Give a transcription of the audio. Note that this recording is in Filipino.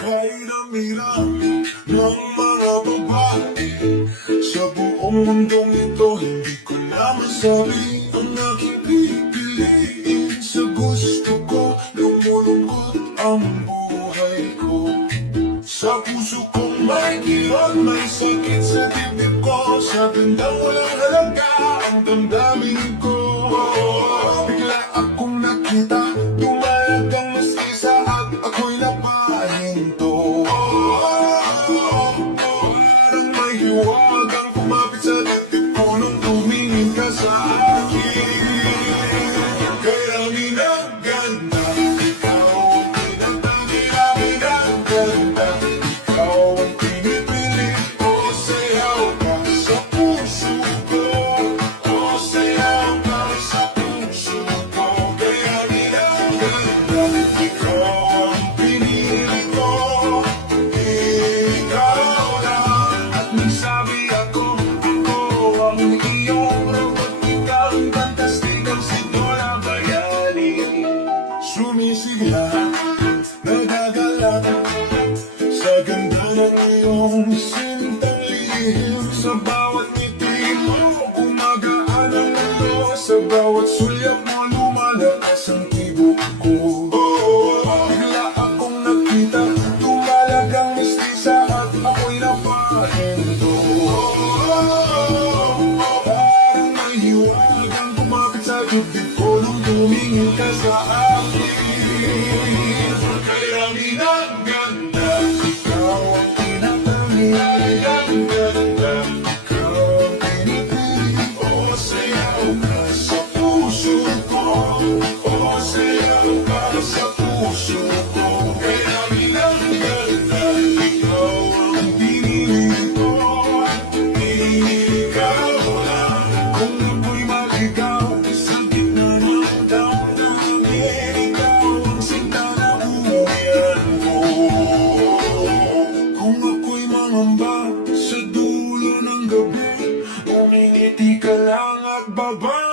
Kahit ang mirami ng mga babae sa buong mundong ito, hindi ko na masabi ang aking pipiliin. Sa gusto ko, lumulungkot ang buhay ko. Sa puso kong may kirot, may sakit sa dibdib ko. Sa gandang walang halaga ang damdamin ko. Bigla akong nakita, tumayag ang mas isa at ako'y napahinto. Parang may hiwagang kumapit sa dibdib ko nung tumingin ka sa akin. Kaya minaganda, ikaw ang pinagdadiramin ang ganda. Ikaw ang pinipili ko, sayaw ka sa puso ko. O sayaw ka sa puso ko. Kaya minaganda, ikaw ang pinili ko. Ikaw lang. At nagsabi ako ang iyong robot. Ikaw ang fantastikang sinula bayani. Sumisigla, nagagalak sa ganda ng iyong sintang lihim. Sa bawat ngiti mo, gumagaan ang mundo. Sa bawat sulyap mo, lumalakas ang tibok ko. Bigla akong nakita, tumalag ang mistisa at ako'y napahinto. Parang may hiwagang kumapit sa dibdib ko nung tumingin ka sa akin. Kaya minaganda, ikaw ang pinapamili ang ganda. Ikaw ang pinipili, o sayaw ka sa puso ko. O sayaw ka sa puso ko. Kaya minaganda, ikaw ang pinili ko. Ikaw lang. Kung ako'y maligaw sa gitna ng damdamin, ikaw ang sinta na uwian ko. Kung ako'y mangamba sa dulo ng gabi, umingiti ka lang at baba.